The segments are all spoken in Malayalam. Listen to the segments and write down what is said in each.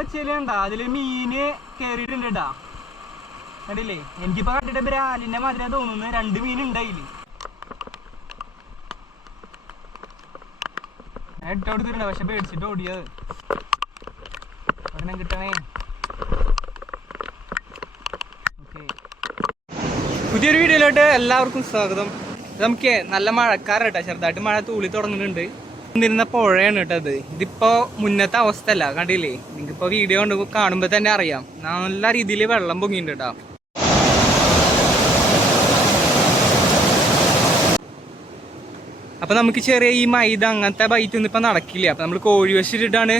വെച്ചാലുണ്ടാ? അതിൽ മീന് കേറിയിട്ടുണ്ട് കണ്ടില്ലേ? എനിക്കിപ്പോ കണ്ടിട്ട് ബ്രാലിന്റെ മാതിരി തോന്നുന്നു. രണ്ട് മീൻ ഉണ്ടായില്ലേ ഇട്ട് പക്ഷെ പേടിച്ചിട്ട് ഓടിയത്. ഒരെണ്ണം കിട്ടണേ. പുതിയൊരു വീഡിയോയിലോട്ട് എല്ലാവർക്കും സ്വാഗതം. നമുക്ക് നല്ല മഴക്കാരട്ടോ ചെറുതായിട്ട് മഴ തൂളി തുടങ്ങുന്നുണ്ട്. നിന്നിരുന്ന പുഴയാണ് കേട്ടോ ഇത്. ഇതിപ്പോ മുന്നത്തെ അവസ്ഥ അല്ല കണ്ടില്ലേ? നിങ്ങൾക്കിപ്പോ വീഡിയോ കൊണ്ട് കാണുമ്പോ തന്നെ അറിയാം. നല്ല രീതിയിൽ വെള്ളം പൊങ്ങിയിട്ടുണ്ട് കേട്ടോ. അപ്പൊ നമുക്ക് ചെറിയ ഈ മൈദ അങ്ങനത്തെ ബൈറ്റ് ഒന്നും ഇപ്പൊ നടക്കില്ല. അപ്പൊ നമ്മൾ കോഴി വശിട്ടിട്ടാണ്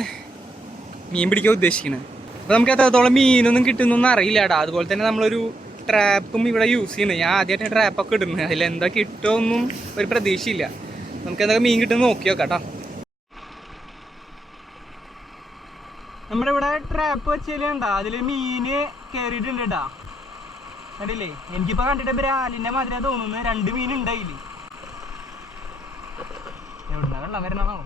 മീൻ പിടിക്കാൻ ഉദ്ദേശിക്കുന്നത് അപ്പൊ നമുക്ക് എത്രത്തോളം മീനൊന്നും കിട്ടുന്നൊന്നും അറിയില്ല കേട്ടോ. അതുപോലെ തന്നെ നമ്മളൊരു ട്രാപ്പും ഇവിടെ യൂസ് ചെയ്യുന്നത് ഞാൻ ആദ്യമായിട്ട് ട്രാപ്പൊക്കെ ഇടുന്നത്. അതിൽ എന്താ കിട്ടുമൊന്നും ഒരു പ്രതീക്ഷയില്ല. നമുക്ക് എന്തൊക്കെ മീൻ കിട്ടുന്ന നോക്കി നോക്കാം നമ്മുടെ ഇവിടെ ട്രാപ്പ് വെച്ചാലുണ്ടാ? അതിൽ മീന് കേറിയിട്ടുണ്ട് കേട്ടാ കണ്ടില്ലേ? എനിക്കിപ്പോ കണ്ടിട്ട് ബ്രാലിന്റെ മാതിരിയാ തോന്നുന്നു. രണ്ട് മീൻ ഉണ്ടായില്ലേ എവിടുന്ന വെള്ളം വരണോ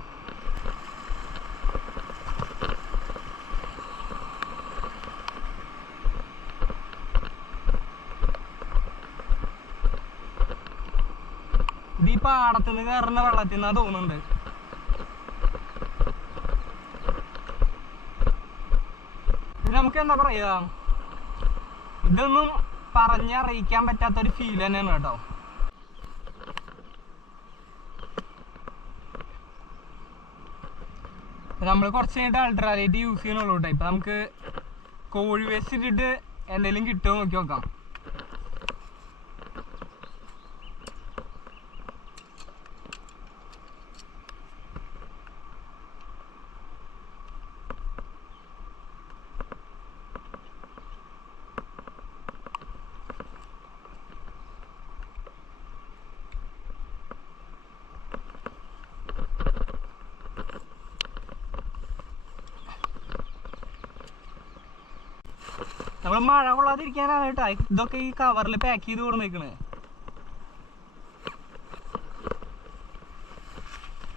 ഈ പാടത്തുനിന്ന് കയറുന്ന വെള്ളത്തിൽ നിന്നാ തോന്നുന്നുണ്ട് നമുക്ക് എന്താ പറയാ? ഇതൊന്നും പറഞ്ഞറിയിക്കാൻ പറ്റാത്തൊരു ഫീൽ തന്നെയാണ് കേട്ടോ. നമ്മൾ കുറച്ച് കഴിഞ്ഞിട്ട് അൾട്രാലൈറ്റ് യൂസ് ചെയ്യണുള്ളൂ കേട്ടോ. ഇപ്പൊ നമുക്ക് കോഴി വേസ്റ്റ് ഇട്ടിട്ട് എന്തെങ്കിലും കിട്ടുമോ നോക്കി നോക്കാം. നമ്മൾ മഴ കൊള്ളാതിരിക്കാനാണ് കേട്ടോ. ഇതൊക്കെ ഈ കവറിൽ പാക്ക് ചെയ്ത് കൊടുന്നേക്കണ്.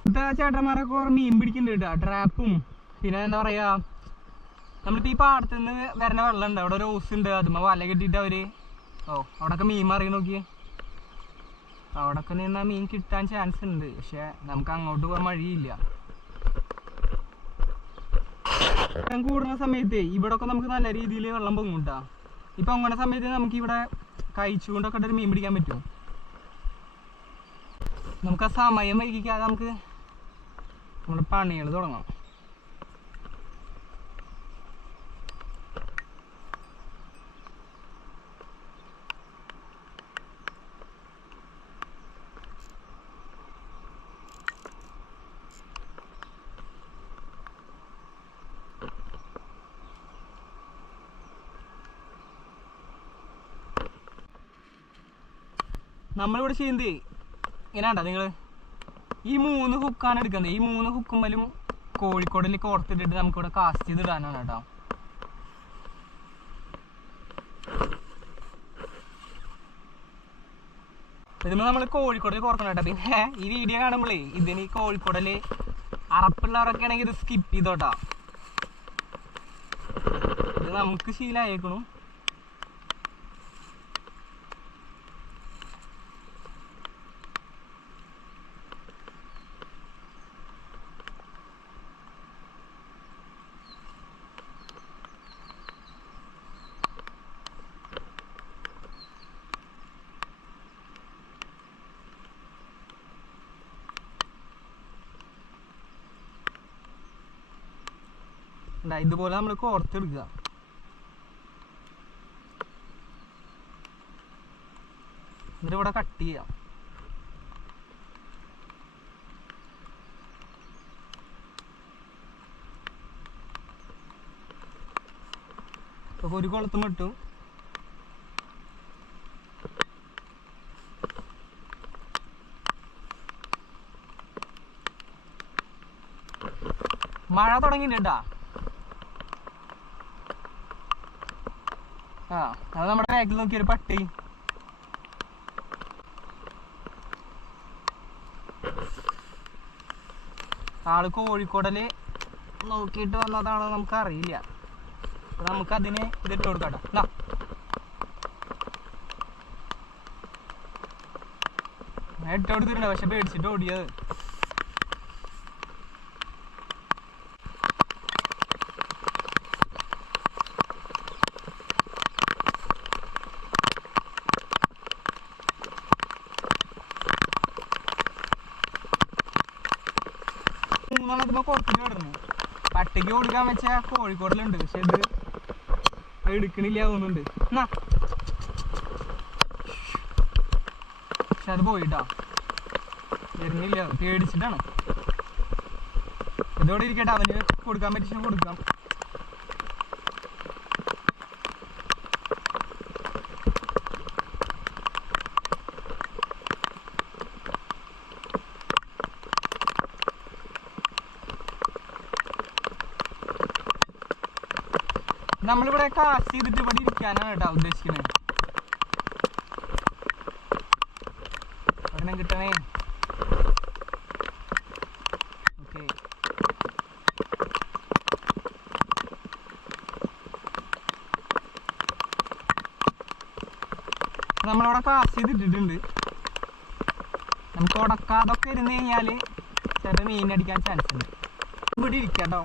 ഇതാ ചേട്ടന്മാരൊക്കെ കുറെ മീൻ പിടിക്കുന്നുണ്ട് കേട്ടോ. ട്രാപ്പും പിന്നെ എന്താ പറയാ നമ്മളിപ്പോ ഈ പാടത്ത് നിന്ന് വരുന്ന വെള്ളം ഉണ്ട് അവിടെ ഒരു ഓസ് ഉണ്ട്. അതുമ്മ വല കെട്ടിട്ട് അവർ ഓ അവിടൊക്കെ മീൻ മറിയ നോക്കി അവിടൊക്കെ നിന്നാ മീൻ കിട്ടാൻ ചാൻസ് ഉണ്ട്. പക്ഷെ നമുക്ക് അങ്ങോട്ട് പോകാൻ വഴിയില്ല. വെള്ളം കൂടുന്ന സമയത്ത് ഇവിടെ ഒക്കെ നമുക്ക് നല്ല രീതിയിൽ വെള്ളം പൊങ്ങുണ്ടാ ഇപ്പൊ അങ്ങനെ സമയത്ത് നമുക്ക് ഇവിടെ കഴിച്ചുകൊണ്ടൊക്കെ ഒരു മീൻ പിടിക്കാൻ പറ്റും നമുക്ക് ആ സമയം വൈകിക്കാതെ നമുക്ക് നമ്മുടെ പണികൾ തുടങ്ങാം. നമ്മളിവിടെ ചെയ്യുന്നത് ഇങ്ങനെയാണ്ടാ നിങ്ങൾ ഈ മൂന്ന് ഹുക്കാണ് എടുക്കുന്നത്. ഈ മൂന്ന് ഹുക്കുമ്മലും കോഴിക്കോടിൽ കോർത്തിട്ടിട്ട് നമുക്കിവിടെ കാസ്റ്റ് ചെയ്ത് ഇടാനാണ് കേട്ടോ. ഇതിന് നമ്മൾ കോഴിക്കോടിൽ കോർക്കണം കേട്ടോ. പിന്നെ ഈ വീഡിയോ കാണുമ്പോഴേ ഇതിന് ഈ കോഴിക്കോടൽ അറപ്പുള്ളവരൊക്കെ ആണെങ്കിൽ ഇത് സ്കിപ്പ് ചെയ്തോട്ടാ. ഇത് നമുക്ക് ശീലമായേക്കണു ഇതുപോലെ നമ്മൾ കോർത്തെടുക്കുക. എന്നിട്ട് ഇവിടെ കട്ട് ചെയ്യാം ഒരു കുളത്തും ഇട്ടു. മഴ തുടങ്ങിയിട്ടുണ്ടാ? ആ അത് നമ്മുടെ ബാഗിൽ നോക്കിയ ഒരു പട്ടി. ആൾ കോഴിക്കോടൽ നോക്കിയിട്ട് വന്നതാണോ നമുക്ക് അറിയില്ല അപ്പൊ നമുക്ക് അതിനെ ഇതിട്ട് കൊടുക്കാം കേട്ടോ ഇട്ട് കൊടുത്തിട്ടുണ്ട് പക്ഷെ പേടിച്ചിട്ട് ഓടിയത്. മൂന്നെണ്ണത്തിപ്പോ കുറച്ചിട്ട് കിടന്നു പട്ടിക്ക് കൊടുക്കാൻ വെച്ച കോഴിക്കോടിലുണ്ട്. പക്ഷെ ഇത് അത് എടുക്കണില്ല തോന്നുന്നുണ്ട്. എന്നാ. പക്ഷെ അത് പോയിട്ടാ. വരുന്നില്ല. പേടിച്ചിട്ടാണ്. ഇതോടെ ഇരിക്കട്ടെ. അവന് കൊടുക്കാൻ പറ്റിയ കൊടുക്കാം. നമ്മളിവിടെ കാശ് ചെയ്തിട്ട് ഇവിടെ ഇരിക്കാനാണ് കേട്ടോ ഉദ്ദേശിക്കുന്നത് ഒരെണ്ണം കിട്ടണേ. ഓക്കെ. നമ്മളവിടെ കാശ് ചെയ്തിട്ടിട്ടുണ്ട്. നമുക്ക് ഉടക്കാതൊക്കെ ഇരുന്ന് കഴിഞ്ഞാൽ ചെറിയ മീൻ അടിക്കാൻ ചാൻസ് ഉണ്ട്. ഇവിടെ ഇരിക്കാം കേട്ടോ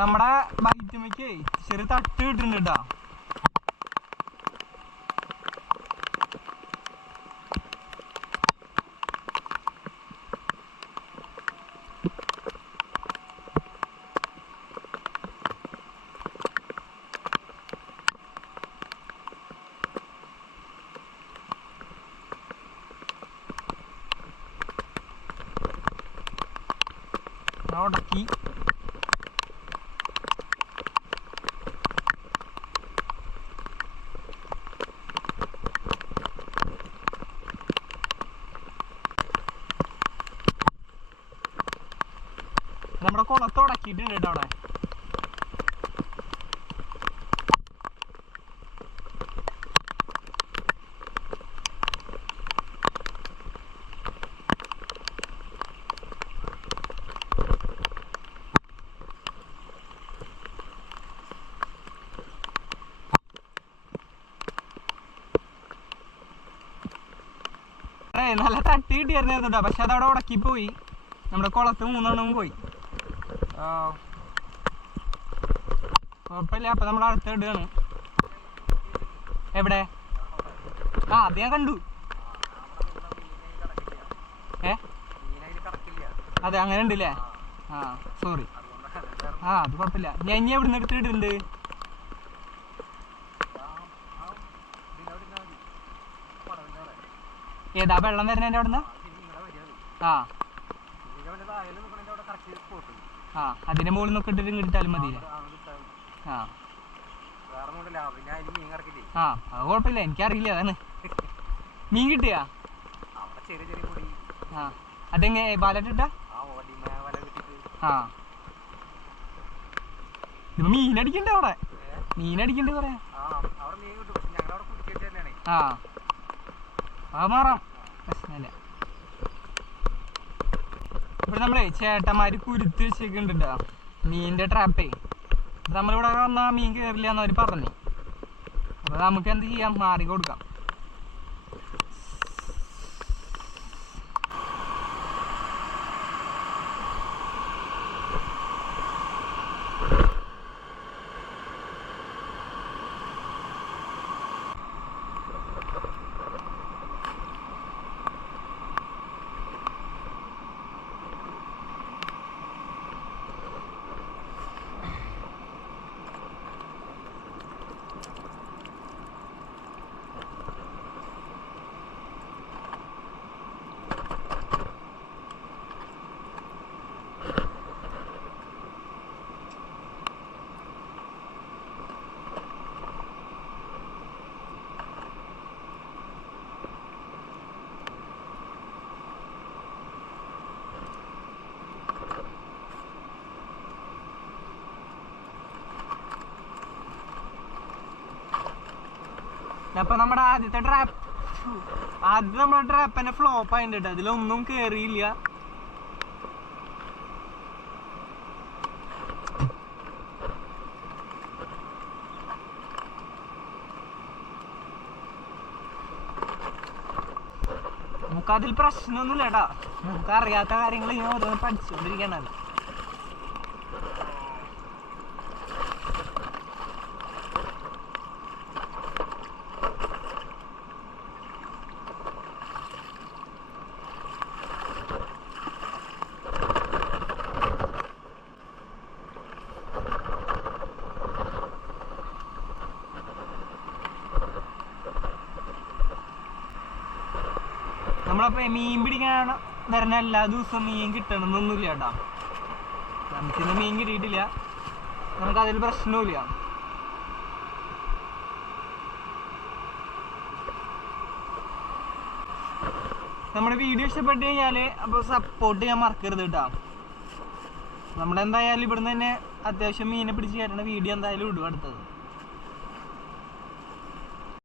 നമ്മുടെ ബൈറ്റുമയ്ക്ക് ചെറിയ തട്ട് കിട്ടുന്നുണ്ട് കേട്ടോ നമ്മുടെ കേട്ടോ അവിടെ നല്ല തട്ടി കിട്ടിയായിരുന്നു കേട്ടോ പക്ഷെ അതവിടെ ഉടക്കി പോയി നമ്മുടെ കുളത്ത് മൂന്നെണ്ണവും പോയി. കുഴപ്പമില്ല അപ്പൊ നമ്മൾ അടുത്ത് ഇടുകയാണ്. എവിടെ? ആ അത് ഞാൻ കണ്ടു. ഏ? അതെ അങ്ങനെ ഉണ്ടല്ലേ? ആ സോറി ആ അത് കുഴപ്പമില്ല. ഞാൻ ഇനി നിന്ന് എടുത്തിട്ടുണ്ട് ഏതാ വെള്ളം വരുന്നതിന്റെ അവിടുന്ന് ആ. ആ അതിന്റെ മുകളിൽ നിന്നൊക്കെ ഇട്ടിട്ട് ഇട്ടാലും മതിയില്ലേ? ആ ആ അത് കുഴപ്പമില്ല എനിക്കറിയില്ല അതാണ്. മീൻ കിട്ടിയ? ആ അതെങ്ങനെ വലട്ടിട്ട ആ ഇത് മീനടിക്കണ്ടേ അവിടെ? മീനടിക്കണ്ട് കൊറേ ആ. അത് മാറാം. പ്രശ്നമില്ല. ഇവിടെ നമ്മളെ ചേട്ടന്മാര് കുരുത്തി വെച്ചിട്ടുണ്ടോ മീനിന്റെ ട്രാപ്പേ നമ്മളിവിടെ വന്നാ മീൻ കയറില്ല എന്ന് അവർ പറഞ്ഞു. അപ്പൊ നമുക്ക് എന്ത് ചെയ്യാം? മാറി കൊടുക്കാം. അപ്പൊ നമ്മുടെ ആദ്യത്തെ ട്രാപ്പ് ആദ്യം നമ്മുടെ ട്രാപ്പ് ഫ്ലോപ്പ് ഫ്ലോപ്പ് ആയിട്ടുണ്ട് അതിലൊന്നും കേറിയില്ല. നമുക്കതിൽ പ്രശ്നമൊന്നുമില്ല കേട്ടാ നമുക്ക് അറിയാത്ത കാര്യങ്ങൾ ഇങ്ങനെ ഓരോന്ന് പഠിച്ചുകൊണ്ടിരിക്കണല്ലോ നമ്മളപ്പോ മീൻ പിടിക്കാൻ വരുന്ന എല്ലാ ദിവസവും മീൻ കിട്ടണമെന്നൊന്നുമില്ല കേട്ടോ. നമുക്കിന്ന് മീൻ കിട്ടിയിട്ടില്ല. നമുക്ക് അതിൽ പ്രശ്നവുമില്ല. നമ്മുടെ വീഡിയോ ഇഷ്ടപ്പെട്ട് കഴിഞ്ഞാൽ അപ്പൊ സപ്പോർട്ട് ചെയ്യാൻ മറക്കരുത് കേട്ടോ. നമ്മളെന്തായാലും ഇവിടുന്ന് തന്നെ അത്യാവശ്യം മീനെ പിടിച്ച് കയറ്റണ വീഡിയോ എന്തായാലും ഇടും അടുത്തത്.